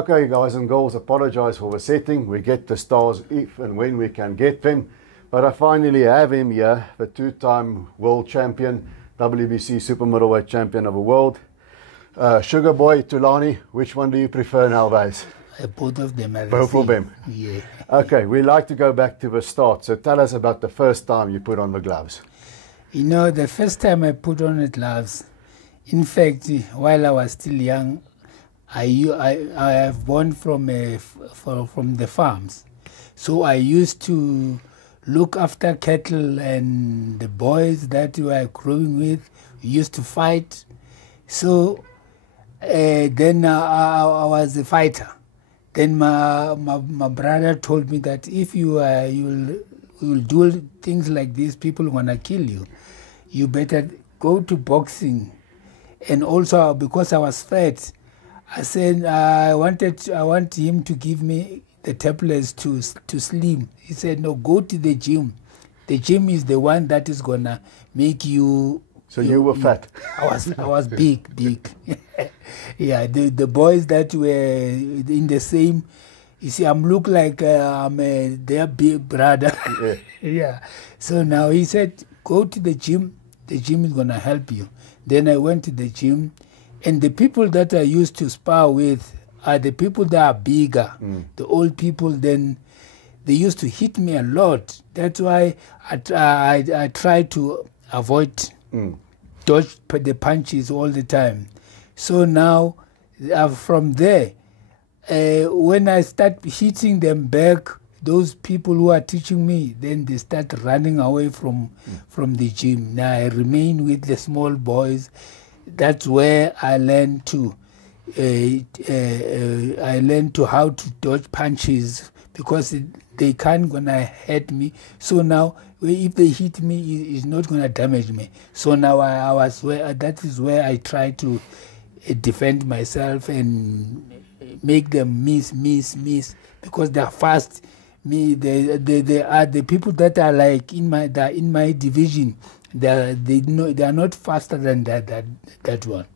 Okay, guys and girls, apologize for the setting. We get the stars if and when we can get them. But I finally have him here, the two-time world champion, WBC super middleweight champion of the world. Sugarboy, Thulani, which one do you prefer nowadays? Both of them. Both of them? Yeah. Okay, we like to go back to the start. So tell us about the first time you put on the gloves. You know, the first time I put on the gloves, in fact, while I was still young, I have born from the farms. So I used to look after cattle, and the boys that we were growing with used to fight. So then I was a fighter. Then my brother told me that if you will do things like this, people are gonna kill you. You better go to boxing. And also because I was fat, I said I want him to give me the tablets to slim. He said, no, go to the gym. The gym is the one that is gonna make you. So you were fat. I was big. Yeah, the boys that were in the same. You see, I'm look like I'm their big brother. Yeah. Yeah. So now he said, go to the gym. The gym is gonna help you. Then I went to the gym, and the people that I used to spar with are the people that are bigger. The old people. Then they used to hit me a lot. That's why I try to avoid dodge the punches all the time. So now from there, when I start hitting them back, those people who are teaching me, then they start running away from the gym. Now I remain with the small boys. That's where I learned to how to dodge punches, because they can't gonna hurt me. So now if they hit me, it's not gonna damage me. So now that is where I try to defend myself and make them miss, because they're fast. They are the people that are like in my division. They are not faster than that one.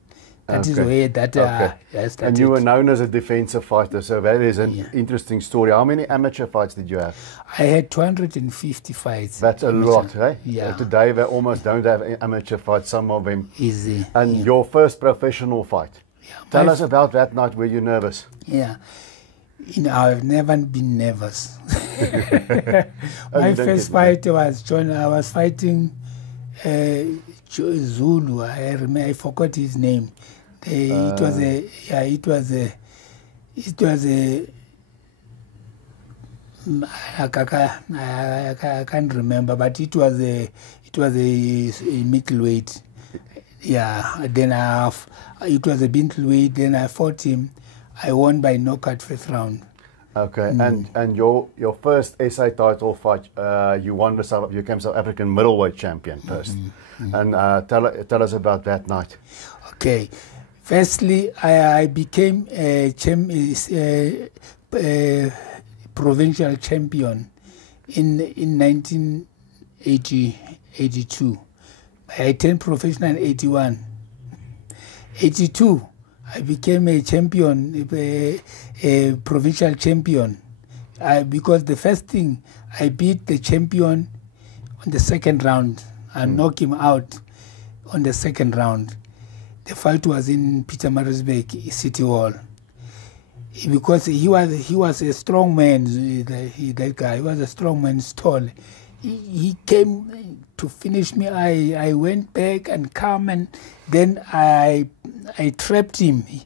That is where that I started. And you were known as a defensive fighter, so that is an interesting story. How many amateur fights did you have? I had 250 fights. That's a lot, right? Yeah. Today they almost don't have amateur fights, some of them. Easy. And your first professional fight. Yeah. Tell us about that night. Were you nervous? Yeah. I've never been nervous. My first fight I was fighting Zulu. I forgot his name. It was I can't remember, but it was a middleweight. Yeah. Then it was a middleweight. Then I fought him. I won by knockout first round. Okay, and your first SA title fight, you won you became South African middleweight champion first. And tell us about that night. Okay, firstly, I became a provincial champion in 1982. I turned professional in 81. 82. I became a champion, a provincial champion, because the first thing, I beat the champion on the second round. I knocked him out on the second round. The fight was in Pietermaritzburg City Hall. Because he was a strong man, that guy. He was a strong man, tall. He came to finish me. I went back and come, and then I trapped him. When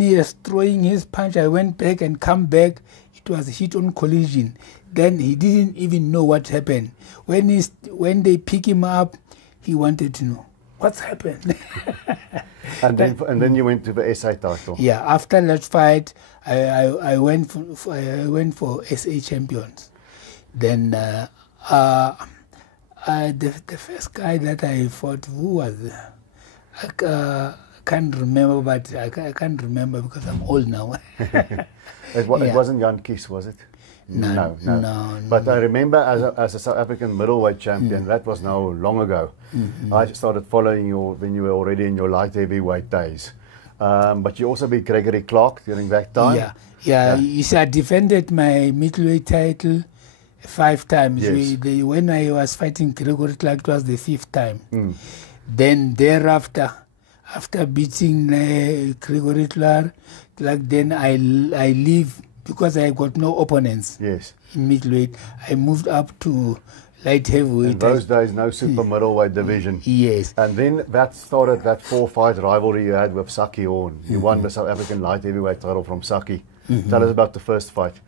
he was throwing his punch, I went back and come back. It was hit on collision. Then he didn't even know what happened. When they pick him up, he wanted to know what's happened. and then you went to the SA title. Yeah, after that fight, I went for SA champions. Then the first guy that I fought, who was I can't remember, but I can't remember because I'm old now. It wasn't Jan Kies, was it? No. But I remember as a South African middleweight champion, that was now long ago. I started following you when you were already in your light heavyweight days. But you also beat Gregory Clark during that time. Yeah. You see, I defended my middleweight title 5 times. Yes. When I was fighting Gregory Clark, it was the 5th time. Then thereafter, after beating Gregory Clark, then I leave because I got no opponents. Yes. In middleweight, I moved up to light heavyweight. In those days, no super middleweight division. Yes. And then that started that 4-fight rivalry you had with Saki Horn. You won the South African light heavyweight title from Saki. Tell us about the first fight.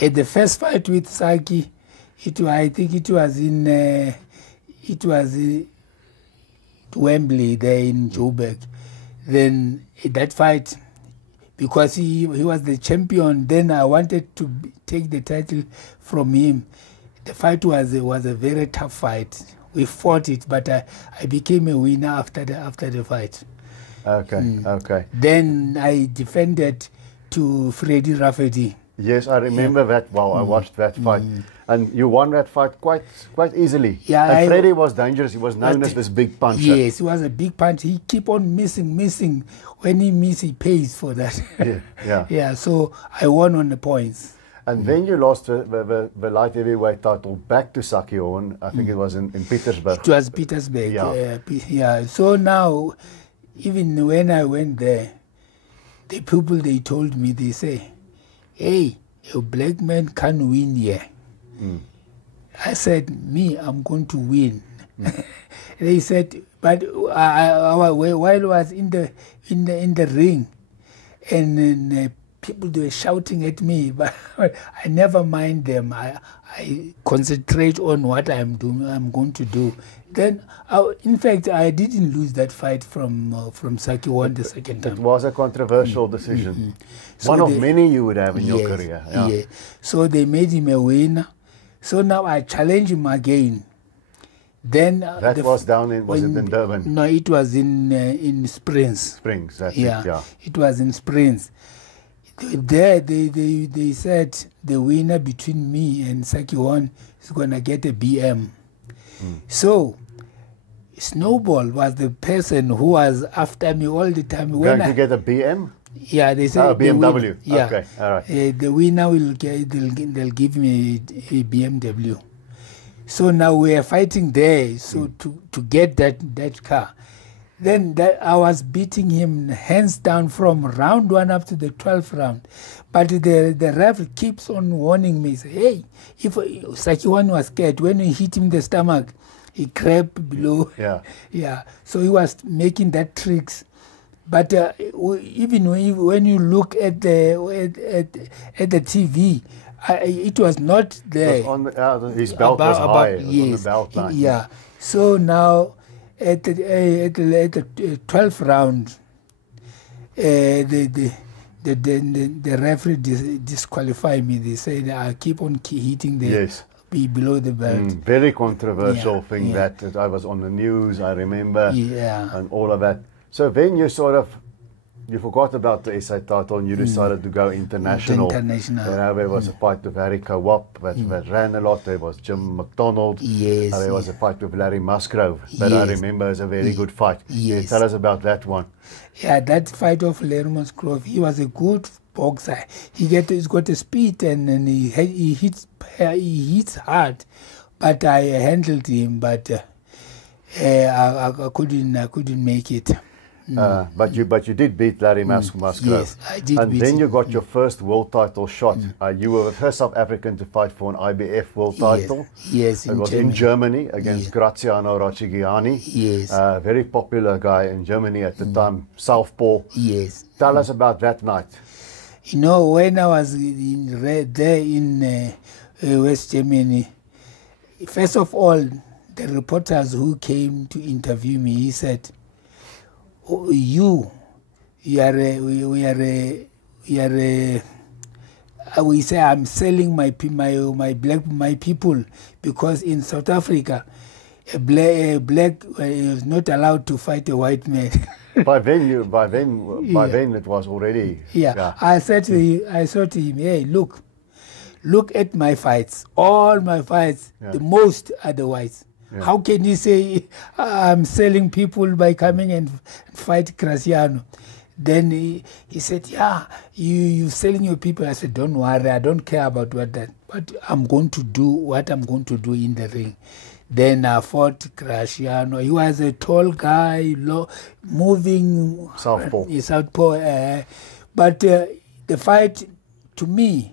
The first fight with Saki, I think it was in Wembley there in Joburg. Then that fight, because he was the champion, then I wanted to take the title from him. The fight was a very tough fight. We fought it, but I became a winner after the fight. Okay. Then I defended to Freddie Rafferty. Yes, I remember that. Wow, I watched that fight. And you won that fight quite easily. Yeah, and Freddie was dangerous. He was known as this big puncher. Yes, he was a big puncher. He keep on missing. When he misses, he pays for that. Yeah, so I won on the points. And then you lost the light heavyweight title back to Saki Horn. I think it was in Petersburg. It was Petersburg. So now, even when I went there, the people, they told me, they say, hey, a black man can't win here. I said, I'm going to win. They said, but while I was in the ring, and people, they were shouting at me, but I never mind them. I concentrate on what I'm going to do. Then, in fact, I didn't lose that fight from Saki Horn the second time. It was a controversial decision. So one of many you would have in your career. Yeah. So they made him a winner. So now I challenge him again. Then that was down in, was it in Durban? No, it was in Springs. Springs, that's it, yeah. It was in Springs. There, they said the winner between me and Saki Horn is going to get a BM. So, Snowball was the person who was after me all the time. Going to get a BM? Yeah, they said BMW. Yeah. Okay, all right. The winner will get. They'll give me a BMW. So now we are fighting there. So to get that car. Then I was beating him hands down from round 1 up to the 12th round. But the ref keeps on warning me, say, hey, if Saki Horn was scared, when you hit him in the stomach, he crept below. Yeah. So he was making that tricks. But even when you look at the TV, it was not there. It was on his belt was high. It was on the belt line. Yeah. So now, at the 12th round, the referee disqualified me. They said I keep on hitting be below the belt. Very controversial thing that I was on the news, I remember, and all of that. So then you you forgot about the SA title and you decided to go international. There was a fight with Harry Kawap that ran a lot. There was Jim McDonald. Yes. There was a fight with Larry Musgrove that I remember as a very good fight. Yes. Tell us about that one. Yeah, that fight of Larry Musgrove, he was a good boxer. He's got a speed and he hits hard. But I handled him, but I couldn't make it. But you did beat Larry Musgrove. Yes, I did. And then you got your first world title shot. You were the first South African to fight for an IBF world title. Yes, it was in Germany against Graziano Roccigiani. Yes. Very popular guy in Germany at the time, Southpaw. Yes. Tell us about that night. You know, when I was there in West Germany, first of all, the reporters who came to interview me, he said, oh, we say I'm selling my people, because in South Africa a black is not allowed to fight a white man. By then it was already. Yeah. I said to him, hey, look at my fights. All my fights, the most are the whites. Yeah. How can you say I'm selling people by coming and fight Graciano? Then he said, yeah, you selling your people. I said, don't worry, I don't care about but I'm going to do what I'm going to do in the ring. Then I fought Graciano. He was a tall guy, moving southpaw. But the fight, to me,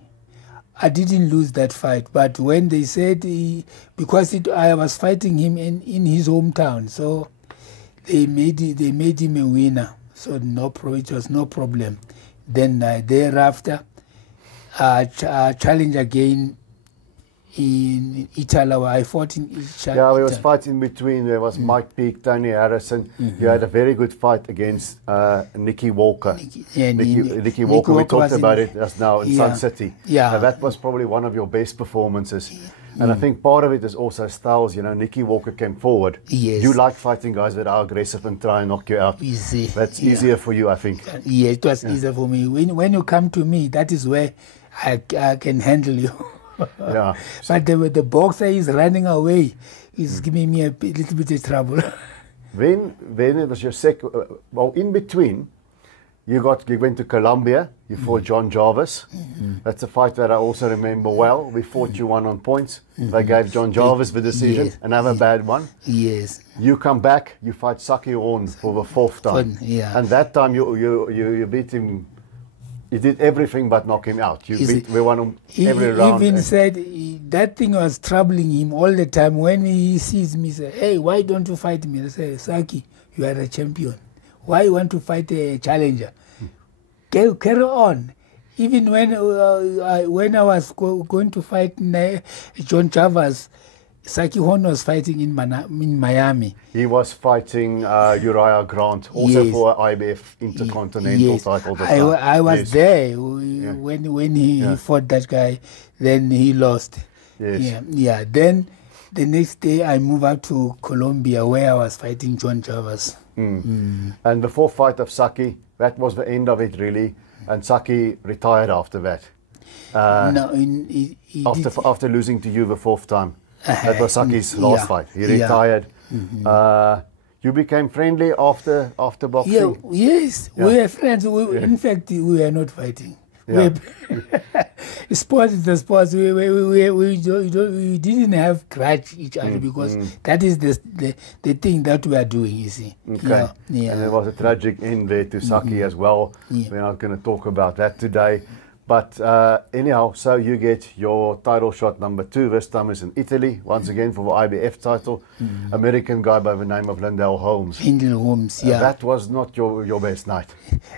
I didn't lose that fight. But when they said, because I was fighting him in his hometown, so they made him a winner. So it was no problem. Then thereafter, I challenged again in Italy. I fought in Italy. Yeah, we was fighting between. There was Mike Peake, Tony Harrison. You had a very good fight against Nicky Walker. Nicky Walker. We talked about it just now in Sun City. Yeah, now, that was probably one of your best performances. And I think part of it is also styles. You know, Nicky Walker came forward. Yes. You like fighting guys that are aggressive and try and knock you out. Easy. That's easier for you, I think. Yeah, it was easier for me. When you come to me, that is where I can handle you. Yeah. But the boxer is running away. He's giving me a little bit of trouble. When it was your second, in between, you went to Colombia. You fought John Jarvis. That's a fight that I also remember well. We fought you one on points. They gave John Jarvis the decision. Yes. Another bad one. Yes. You come back. You fight Saki Horn for the fourth time. And that time you beat him. You did everything but knock him out. We won him every round. He even said that thing was troubling him all the time. When he sees me, he said, hey, why don't you fight me? I say, Saki, you are a champion. Why you want to fight a challenger? Carry on. Even when I was going to fight John Chavez, Saki Horn was fighting in Miami. He was fighting Uriah Grant, also for IBF Intercontinental title. I was there when he fought that guy. Then he lost. Yes. Then the next day I moved out to Colombia where I was fighting John Chavez. And the fourth fight of Saki, that was the end of it really. And Saki retired after that. After losing to you the fourth time. That was Saki's last fight. He retired. You became friendly after boxing? Yes, we were friends. In fact, we were not fighting. Sports is the sports. We didn't have grudge each other because that is the thing that we are doing, you see. Okay. And there was a tragic end there to Saki as well. We're not going to talk about that today. But anyhow, so you get your title shot number 2. This time is in Italy, once again for the IBF title. American guy by the name of Lindell Holmes. Lindell Holmes, That was not your best night.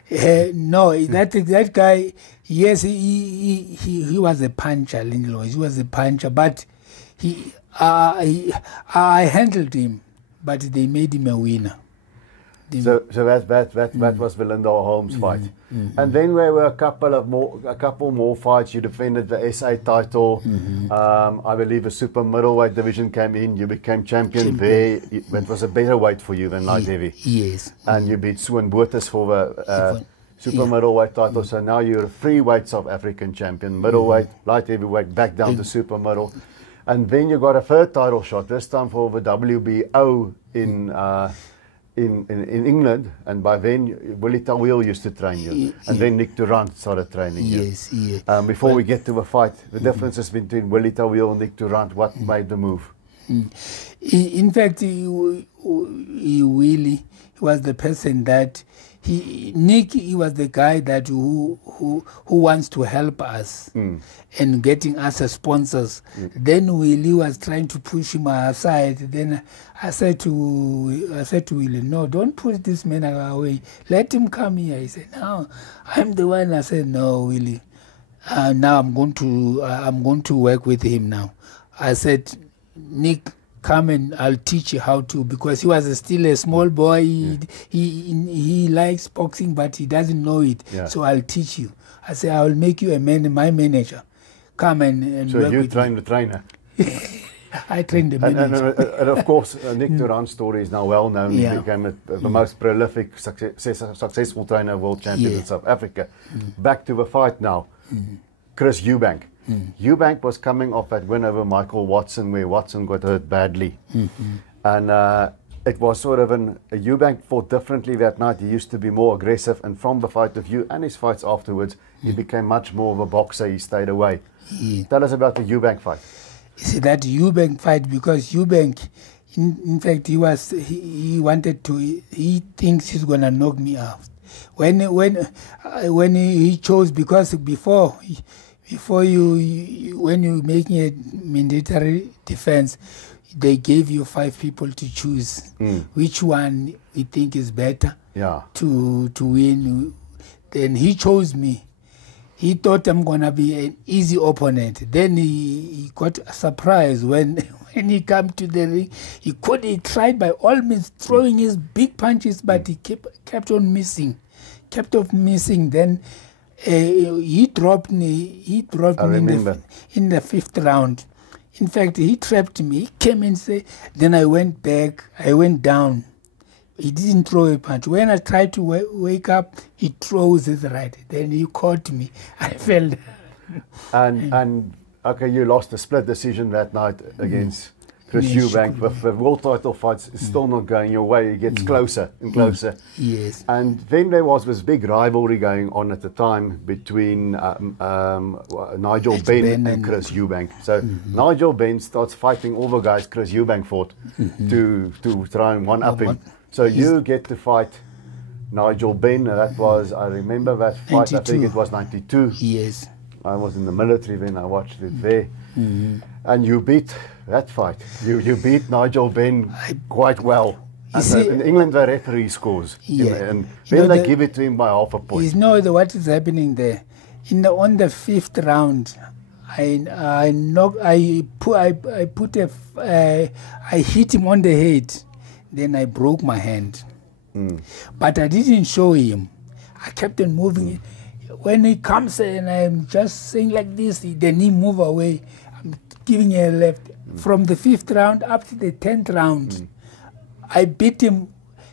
No, that guy, yes, he was a puncher, Lindell Holmes. He was a puncher, but I handled him, but they made him a winner. So that was the Lindell Holmes fight. And then there were a couple more fights. You defended the SA title. I believe the super middleweight division came in. You became champion there. It was a better weight for you than light heavy. Yes. And you beat Suen Botha for the super middleweight title. So now you're a free-weight South African champion. Middleweight, light heavyweight, back down to super middle. And then you got a third title shot, this time for the WBO in England, and by then Willie Tawil used to train you, and then Nick Durant started training you. Before we get to the fight, the differences between Willie Tawil and Nick Durant, what made the move? In fact, Willie was the person that Nick was the guy that who wants to help us and getting us as sponsors. Then Willie was trying to push him aside. Then I said to Willie, no, don't push this man away. Let him come here. He said, no, I'm the one. I said, no, Willie. Now I'm going to work with him now. I said, Nick, come and I'll teach you how to, because he was still a small boy. He likes boxing, but he doesn't know it. So I'll teach you. I said, I will make you my manager. Come and so work you with train the trainer. I trained the manager. And of course, Nick Duran's story is now well known. He became the most prolific, successful trainer, world champion in South Africa. Back to the fight now. Chris Eubank. Eubank was coming off that win over Michael Watson, where Watson got hurt badly. And it was sort of Eubank fought differently that night. He used to be more aggressive, and from the fight of you and his fights afterwards, he became much more of a boxer. He stayed away. Tell us about the Eubank fight. You see, that Eubank fight, because Eubank, in fact, he wanted to, he thinks he's going to knock me out. When he chose, because before when you're making a mandatory defense, they gave you 5 people to choose which one you think is better to win. Then he chose me. He thought I'm going to be an easy opponent. Then he got a surprise when he came to the ring. He tried by all means throwing his big punches, but he kept on missing. Then he dropped me. In the 5th round. In fact, he trapped me. He came and said, then I went back. I went down. He didn't throw a punch. When I tried to wake up, he throws his right. Then he caught me. I fell down. And okay, you lost a split decision that night against Chris Eubank. The world title fights is still not going your way. It gets closer and closer. Yes. And then there was this big rivalry going on at the time between Nigel Benn and Chris Eubank. So Nigel Benn starts fighting all the guys Chris Eubank fought to try and one-up him. So you get to fight Nigel Benn. That was, I remember that fight, 92. I think it was 92. Yes. I was in the military then, I watched it there. And you beat that fight. You beat Nigel Benn quite well. And in England, the referee scores. And then they give it to him by half a point. You know what is happening there? On the 5th round, I hit him on the head. Then I broke my hand. But I didn't show him. I kept on moving. When he comes and I'm just saying like this, then he move away. I'm giving a left. From the 5th round up to the 10th round, I beat him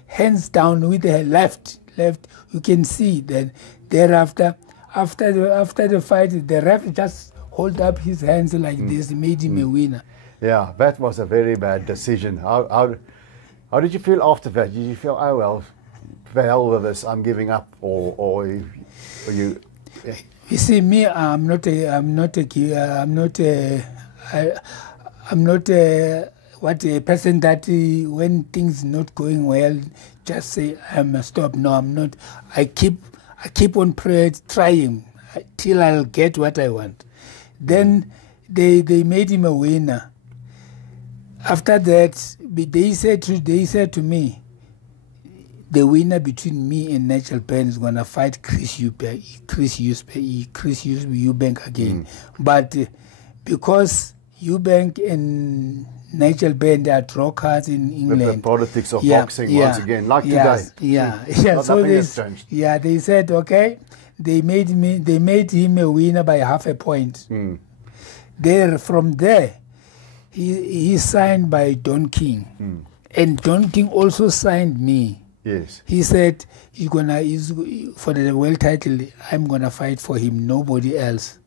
hands down with the left. You can see that thereafter, after the fight, the ref just hold up his hands like this, made him a winner. Yeah, that was a very bad decision. How did you feel after that? Did you feel, oh well, the hell with this, I'm giving up, or you? Yeah. You see, me, I'm not a person that when things not going well, just say I must stop. No, I'm not. I keep on trying till I'll get what I want. Then they made him a winner. After that, they said to me, the winner between me and Nigel Benn is going to fight Chris Eubank again. But because Eubank and Nigel Benn, they are draw cards in England. With the politics of boxing once again, like today. So they said, okay, they made him a winner by half a point. From there, he signed by Don King, and Don King also signed me. Yes. He said he's for the world title, I'm gonna fight for him, nobody else.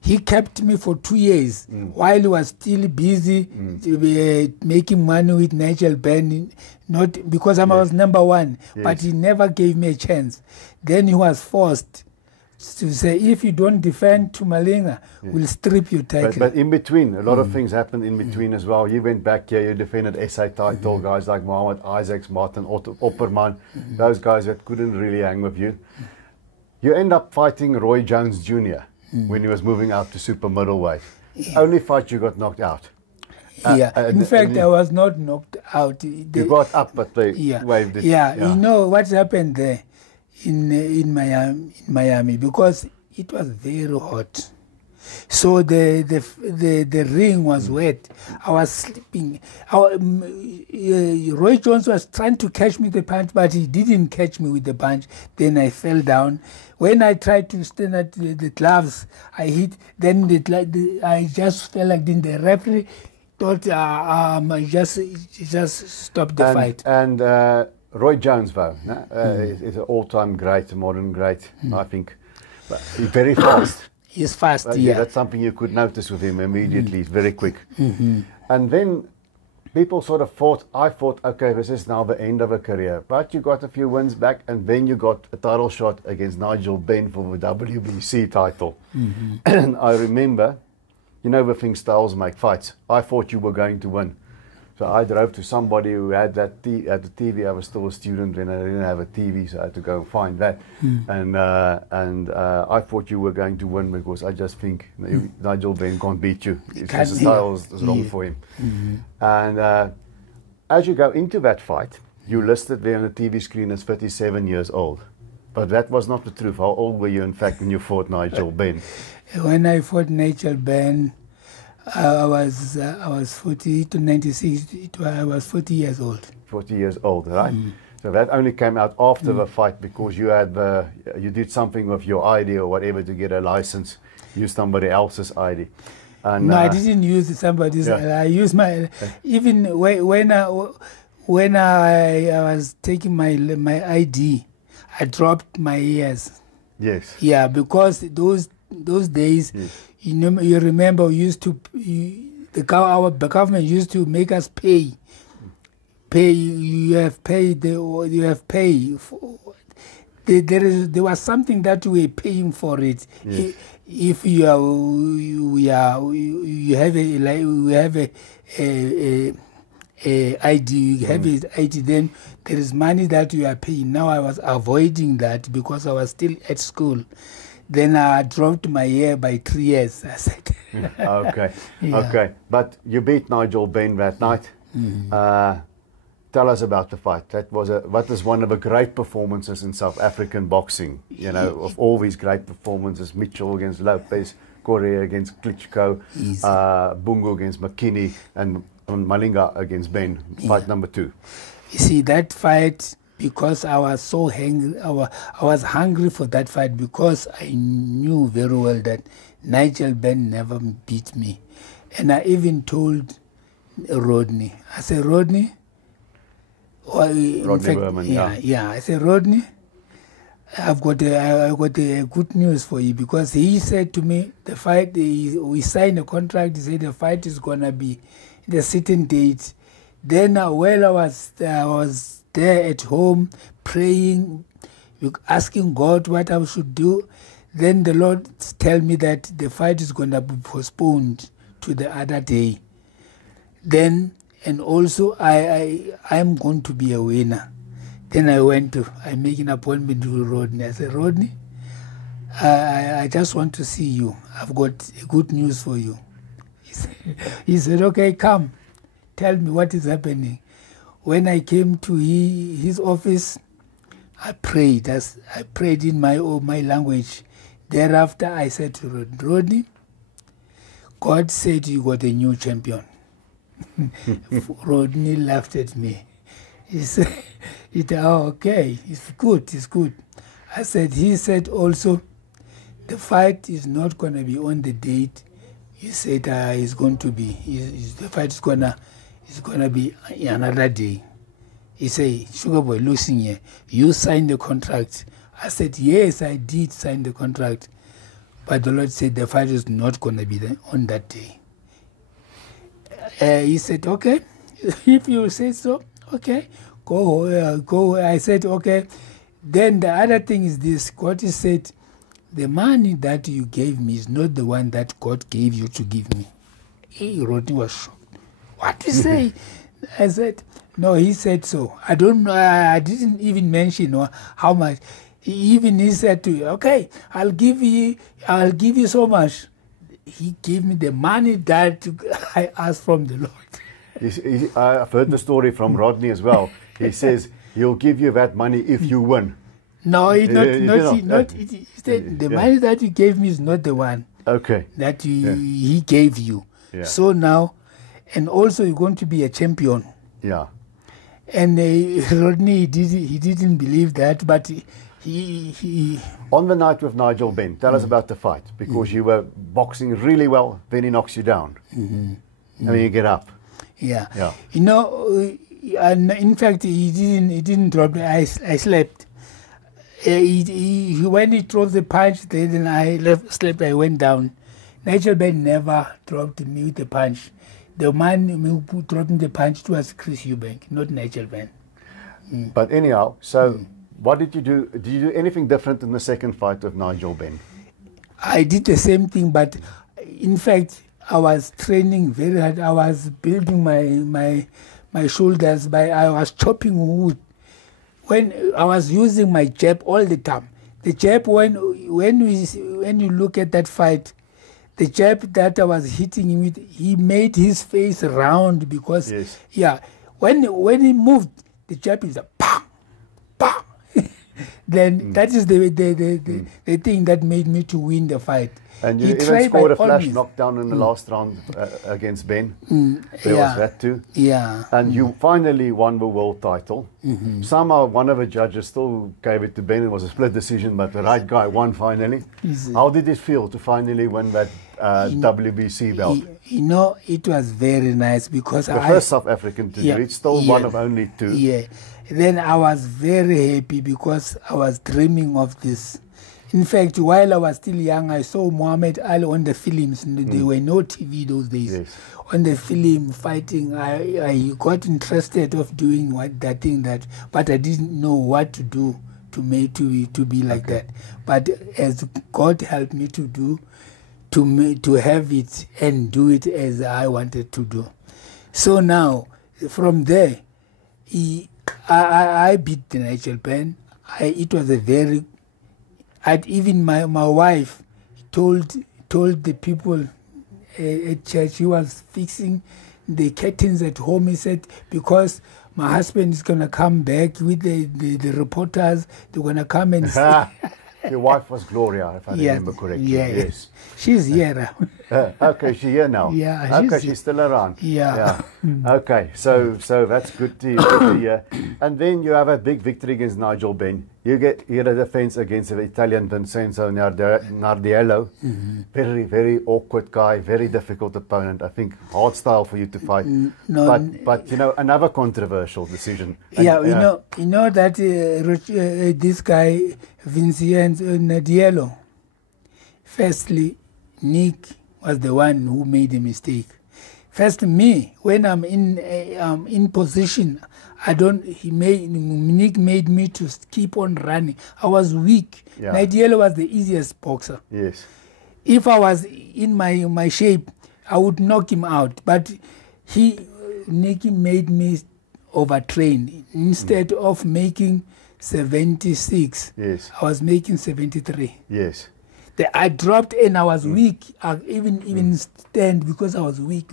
He kept me for 2 years while he was still busy making money with Nigel Benn, not because I was number 1, but he never gave me a chance. Then he was forced to say, if you don't defend to Malinga, we'll strip your title. But in between, a lot of things happened in between as well. You went back here, you defended SA title, guys like Mohammed Isaacs, Martin Opperman, those guys that couldn't really hang with you. You end up fighting Roy Jones Jr. When he was moving out to super middleweight. Only fight you got knocked out. In fact, I was not knocked out. You got up, but they waved it. You know what happened there in Miami, because it was very hot. So the ring was wet. I was sleeping. Roy Jones was trying to catch me with the punch, but he didn't catch me with the punch. Then I fell down. When I tried to stand at the gloves, I hit. Then I just felt like the referee thought just stop the fight. And Roy Jones, though, is an all-time great, modern great, I think. But he's very fast. He's fast, That's something you could notice with him immediately. He's very quick. And then people sort of I thought, okay, this is now the end of a career. But you got a few wins back, and then you got a title shot against Nigel Benn for the WBC title. And I remember, you know the thing styles make fights. I thought you were going to win. So I drove to somebody who had that at the TV. I was still a student when I didn't have a TV, so I had to go and find that. And I thought you were going to win because I just think Nigel Benn can't beat you. His style is wrong for him. And as you go into that fight, you listed there on the TV screen as 37 years old. But that was not the truth. How old were you, in fact, when you fought Nigel Benn? When I fought Nigel Benn, I was 40 to 96. I was 40 years old. 40 years old, right? So that only came out after the fight because you did something with your ID or whatever to get a license. Use somebody else's ID. And, no, I didn't use somebody's. I used my. Even when I was taking my ID, I dropped my ears. Yes. Yeah, because those days. Yes. You remember the government used to make us pay. You have paid. You have paid. There was something that we were paying for it. Yes. If you have a ID, you have an ID, then there is money that you are paying. Now I was avoiding that because I was still at school. Then I dropped my year by 3 years. I said. Okay. Okay. But you beat Nigel Benn that night. Tell us about the fight. What is one of the great performances in South African boxing? You know, of all these great performances: Mitchell against Lopez, Correa against Klitschko, Bungo against McKinney, and Malinga against Benn. Fight number 2. You see that fight. Because I was so hungry, I was hungry for that fight because I knew very well that Nigel Benn never beat me. And I even told Rodney, I said, Rodney, Berman, I said, Rodney, I've got a good news for you, because he said to me, the fight, we signed a contract, he said the fight is going to be the certain date. Then while I was there at home praying, asking God what I should do, then the Lord tell me that the fight is going to be postponed to the other day. Then, and also I'm going to be a winner. Then I make an appointment with Rodney. I said, Rodney, I just want to see you. I've got good news for you. He said, okay, come. Tell me what is happening. When I came to his office, I prayed. I prayed in my language. Thereafter, I said to Rodney, God said you got a new champion. Rodney laughed at me. He said, oh, okay, it's good. I said, he said also, the fight is not going to be on the date. He said it's going to be, the fight is going to be another day. He said, Sugarboy, listen here, you signed the contract. I said, yes, I did sign the contract. But the Lord said the fight is not going to be there on that day. He said, okay, if you say so, okay, go. I said, okay. Then the other thing is this, God said, the money that you gave me is not the one that God gave you to give me. Rodney was shocked. What you say? I said, no, he said so. I don't know. I didn't even mention how much. He said to you, okay, I'll give you so much. He gave me the money that I asked from the Lord. I've heard the story from Rodney as well. He says he'll give you that money if you win. No, he said the money that you gave me is not the one. Okay. That he gave you. Yeah. So now, and also you're going to be a champion. Yeah. And Rodney, he didn't believe that, but he On the night with Nigel Benn, tell us about the fight, because you were boxing really well, then he knocks you down. I mean, you get up. Yeah. Yeah. You know, and in fact, he didn't drop me. I slept. When he dropped the punch, then I slept. I went down. Nigel Benn never dropped me with a punch. The man who dropped me the punch was Chris Eubank, not Nigel Benn. But anyhow, so what did you do? Did you do anything different in the second fight with Nigel Benn? I did the same thing, but in fact, I was training very hard. I was building my shoulders I was chopping wood. When I was using my jab all the time. The jab, when you look at that fight, the jab that I was hitting him with, he made his face round because, when he moved, the jab is a bang, bang. Then that is the thing that made me to win the fight. And you even scored a flash knockdown in the last round against Benn. There was that too. Yeah. And you finally won the world title. Somehow one of the judges still gave it to Benn. It was a split decision, but the right guy won finally. How did it feel to finally win that WBC belt? You know, it was very nice because the first South African to do it. It's still one of only two. Yeah. Then I was very happy because I was dreaming of this. In fact, while I was still young, I saw Muhammad Ali on the films. There were no TV those days. Yes. On the film fighting, I got interested of doing that thing but I didn't know what to do to be like that. But as God helped me to have it and do it as I wanted to do. So now, from there, I beat Nigel Benn. It was a very... even my wife told the people at church, he was fixing the curtains at home. He said, because my husband is going to come back with the reporters, they're going to come and see. Your wife was Gloria, if I remember correctly. Yes. She's here. Okay, she's here now. Yeah. Okay, she's still around. Yeah. Okay, so that's good to hear. And then you have a big victory against Nigel Benn. You get a defense against the Italian Vincenzo Nardiello. Very, very awkward guy, very difficult opponent. I think hard style for you to fight. But you know, another controversial decision. And, you know that this guy Vincenzo Nardiello. Firstly, Nick was the one who made the mistake. First, me, when I'm in position, Nick made me to keep on running. I was weak. Yeah. Nardiello was the easiest boxer. Yes. If I was in my shape, I would knock him out. But Nick made me overtrain. Instead of making 76, yes, I was making 73. Yes. I dropped and I was weak. I even stand because I was weak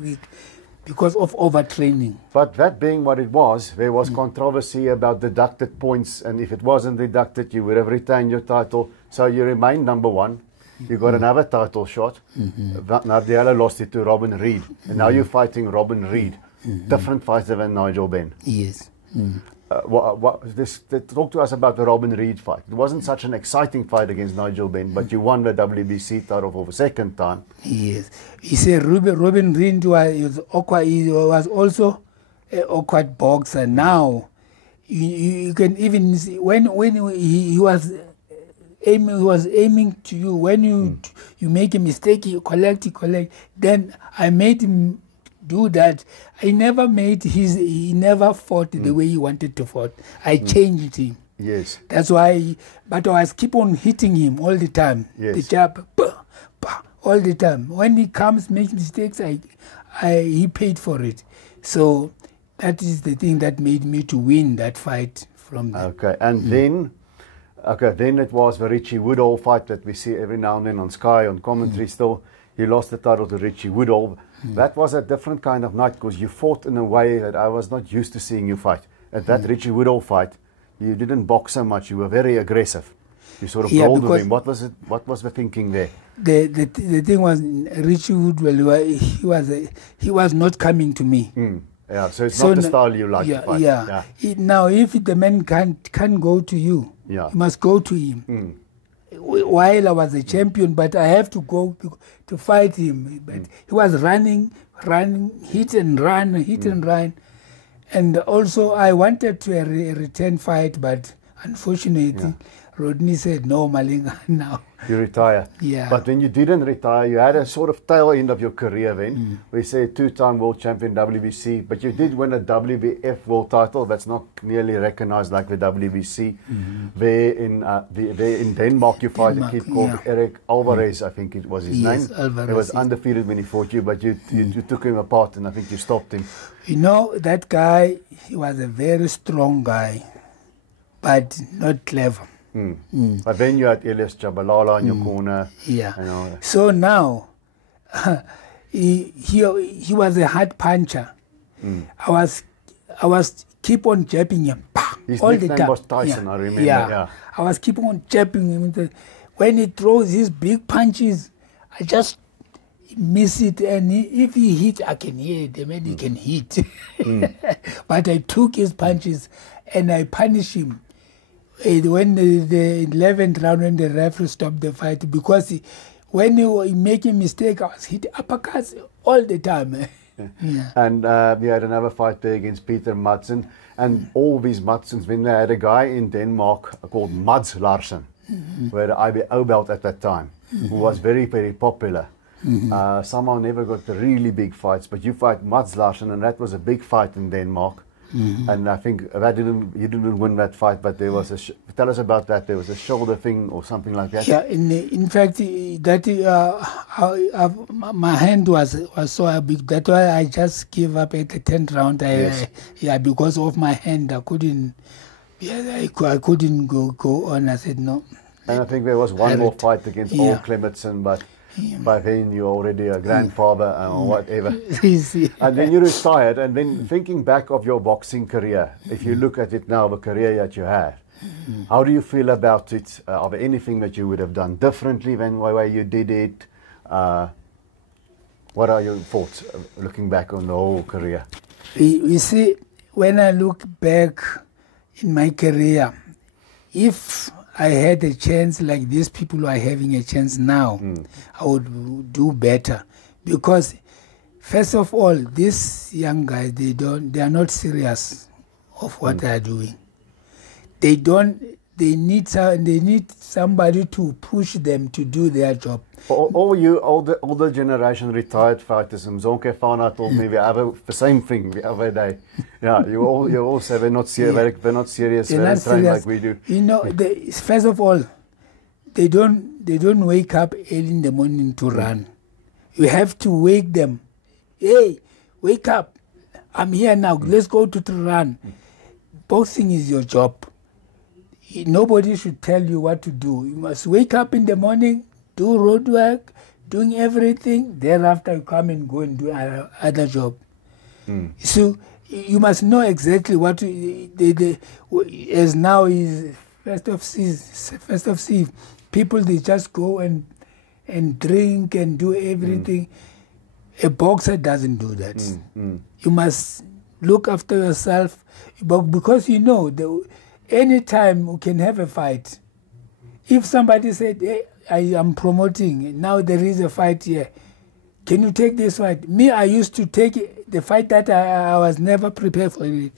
because of overtraining. But that being what it was, there was controversy about deducted points, and if it wasn't deducted, you would have retained your title. So you remained number one. You got another title shot. Nardiello lost it to Robin Reid, and now you're fighting Robin Reid. Different fighter than Nigel Benn. Yes. Talk to us about the Robin Reid fight. It wasn't such an exciting fight against Nigel Benn, but you won the WBC title for the second time. Yes. You see, Robin Reid was awkward. He was also an awkward boxer. Now, you can even see when he was aiming to you. When you make a mistake, you collect. Then I made him do that. He never fought the way he wanted to fight. I changed him. Yes. That's why, but I was keep on hitting him all the time. Yes. The jab, all the time. When he comes, makes mistakes, he paid for it. So that is the thing that made me to win that fight from them. Okay, and then it was the Richie Woodall fight that we see every now and then on Sky, on commentary still. You lost the title to Richie Woodall. That was a different kind of night because you fought in a way that I was not used to seeing you fight. At that Richie Woodall fight, you didn't box so much. You were very aggressive. You sort of rolled with him. What was it? What was the thinking there? The thing was, Richie Woodall, he was not coming to me. Yeah, so it's not the style you like to fight. Yeah. Now, if the man can't go to you, you must go to him. While I was a champion, but I have to go to fight him. But he was running run, hit and run, hit and run. And also I wanted to a return fight, but unfortunately, Rodney said, no, Malinga, now. You retire. Yeah. But when you didn't retire, you had a sort of tail end of your career then. We say two-time world champion WBC, but you did win a WBF world title. That's not nearly recognized like the WBC. There in Denmark, you fight a kid called Eric Alvarez, I think it was his name. Alvarez, he was undefeated when he fought you, but you took him apart and I think you stopped him. You know, that guy, he was a very strong guy, but not clever. But then you had Elias Chabalala in your corner. Yeah. You know. So now, he was a hard puncher. I was keep on jabbing him. His all the nickname time. was Tyson, I remember. Yeah. I was keep on jabbing him. When he throws his big punches, I just miss it. And if he hit, I can hear it. The man he can hit. But I took his punches and I punished him. When the 11th round, when the referee stopped the fight, because when he was making mistake, I was hitting uppercuts all the time. And we had another fight there against Peter Madsen. And all these Madsens, when they had a guy in Denmark called Mads Larsen, who had an IBO belt at that time, who was very, very popular. Somehow never got the really big fights, but you fight Mads Larsen, and that was a big fight in Denmark. And I think that you didn't win that fight, but there was tell us about that. There was a shoulder thing or something like that. Yeah, in fact, that my hand was so big. That's why I just gave up at the 10th round. Because of my hand, I couldn't. I couldn't go on. I said no. And I think there was one more fight against Ol Clementson, but by then you're already a grandfather or whatever. And then you retired, and then thinking back of your boxing career, if you look at it now, the career that you had, how do you feel about it? Are there anything that you would have done differently than the way you did it? What are your thoughts looking back on the whole career? You see, when I look back in my career, if I had a chance like these people are having a chance now, I would do better. Because first of all, these young guys, they are not serious of what they are doing. They need somebody to push them to do their job. All you older generation retired fighters, Mzonke Fana told me the same thing the other day. Yeah, you all say they're not serious. They're not serious. They're not trained like we do. You know, first of all, they don't wake up early in the morning to run. You have to wake them. Hey, wake up! I'm here now. Let's go to run. Boxing is your job. Nobody should tell you what to do. You must wake up in the morning, do road work, doing everything. Thereafter, you come and go and do other job. So you must know exactly what as now is first of season. People, they just go and drink and do everything. A boxer doesn't do that. You must look after yourself, because you know anytime you can have a fight. If somebody said, hey, I am promoting, now there is a fight here, can you take this fight? Me, I used to take the fight that I was never prepared for it.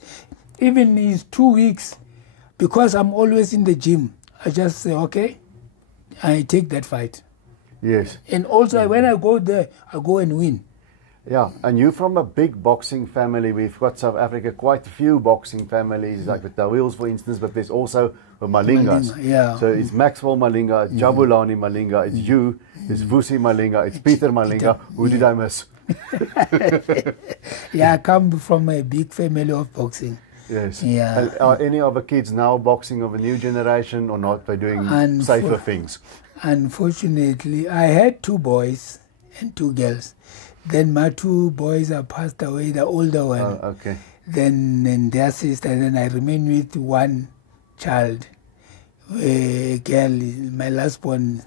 Even these 2 weeks, because I'm always in the gym, I just say, okay, I take that fight. Yes. And also when I go there, I go and win. Yeah, and you're from a big boxing family. We've got South Africa quite a few boxing families, like the Tawils, for instance, but there's also the Malingas. So it's Maxwell Malinga, it's Jabulani Malinga, it's you, it's Vusi Malinga, it's Peter Malinga. Who did I miss? Yeah, I come from a big family of boxing. Yes. Yeah. And are any of the kids now boxing of a new generation or not? They're doing safer things? Unfortunately, I had 2 boys and 2 girls. Then my 2 boys are passed away, the older one. Okay. Then their sister. Then I remain with 1 child, a girl, my last one.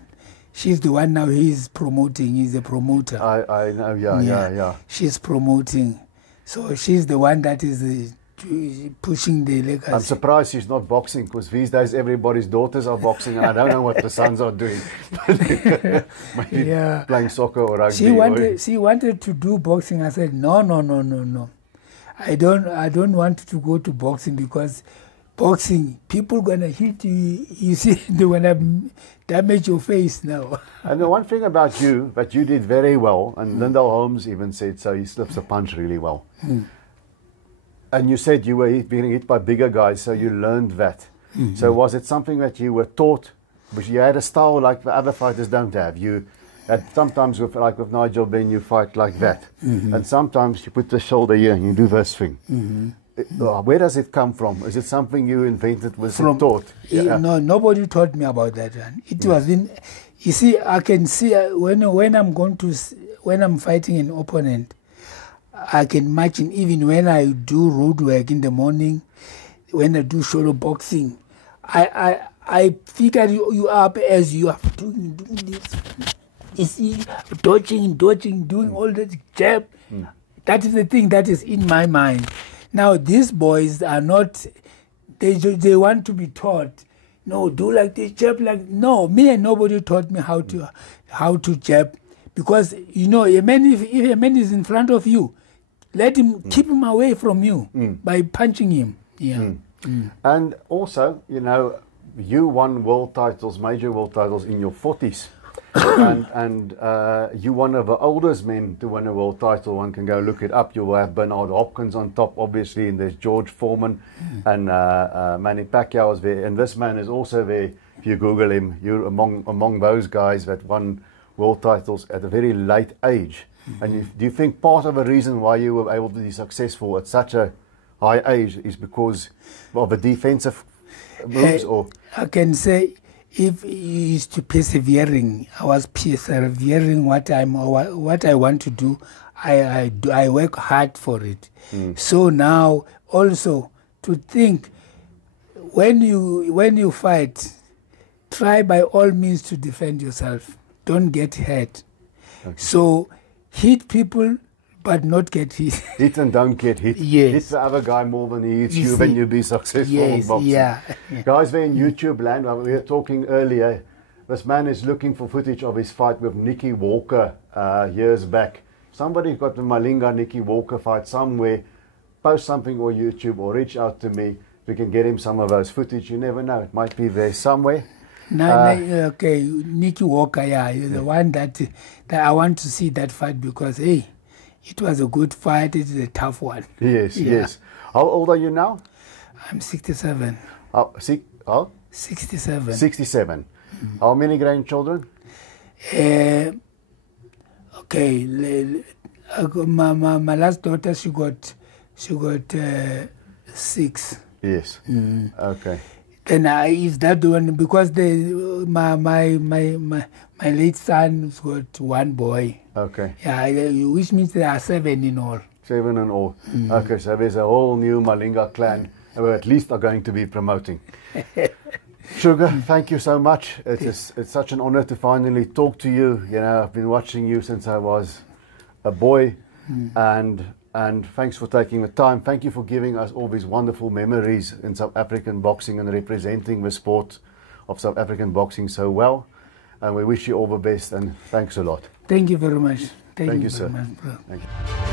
She's the one now he's promoting. He's a promoter. I know, yeah. She's promoting. So she's the one that is pushing the legacy. I'm surprised she's not boxing, because these days everybody's daughters are boxing, and I don't know what the sons are doing. Maybe playing soccer or rugby. She wanted to do boxing. I said, no. I don't want to go to boxing, because boxing, people gonna hit you. You see, they're gonna damage your face now. And the one thing about you that you did very well, and Lyndall Holmes even said so, he slips a punch really well. And you said you were being hit by bigger guys, so you learned that. So was it something that you were taught? Because you had a style like the other fighters don't have. You had sometimes with Nigel, Benn, you fight like that, and sometimes you put the shoulder here and you do this thing. Where does it come from? Is it something you invented? Was it taught? No, nobody taught me about that one. It was in. You see, I can see when I'm fighting an opponent, I can imagine, even when I do road work in the morning, when I do solo boxing, I figure you up as you are doing this. You see, dodging, doing all that jab. That is the thing that is in my mind. Now, these boys are not, they want to be taught, no, do like this, jab like, no, me and nobody taught me how to jab. Because, you know, if a man is in front of you, let him, keep him away from you by punching him. And also, you know, you won world titles, major world titles in your 40s. and you're one of the oldest men to win a world title. One can go look it up. You will have Bernard Hopkins on top, obviously, and there's George Foreman, and Manny Pacquiao is there. And this man is also there. If you Google him, you're among those guys that won world titles at a very late age. And do you think part of the reason why you were able to be successful at such a high age is because of the defensive moves? Or I can say, if you used to persevering, I was persevering what I want to do. I work hard for it. So now also to think, when you fight, try by all means to defend yourself. Don't get hurt. So hit people, but not get hit. Hit and don't get hit. Yes. Hit the other guy more than he hits you, then you'll be successful in boxing. Guys, we're in YouTube land. We were talking earlier. This man is looking for footage of his fight with Nicky Walker years back. Somebody got the Malinga Nicky Walker fight somewhere. Post something on YouTube or reach out to me. We can get him some of those footage. You never know. It might be there somewhere. Okay, Nicky Walker, the one that I want to see that fight, because, hey, it was a good fight. It is a tough one. Yes, yes. How old are you now? I'm 67. 67. 67. How many grandchildren? Okay, my last daughter, she got 6. Yes. Okay. Then is that the one, because my late son's got 1 boy. Okay. Yeah, which means there are 7 in all. 7 in all. Okay, so there's a whole new Malinga clan, and we at least are going to be promoting. Sugar, thank you so much. It's such an honor to finally talk to you. You know, I've been watching you since I was a boy, and thanks for taking the time. Thank you for giving us all these wonderful memories in South African boxing and representing the sport of South African boxing so well. And we wish you all the best, and thanks a lot. Thank you very much. Thank you, sir. Very much, bro. Thank you.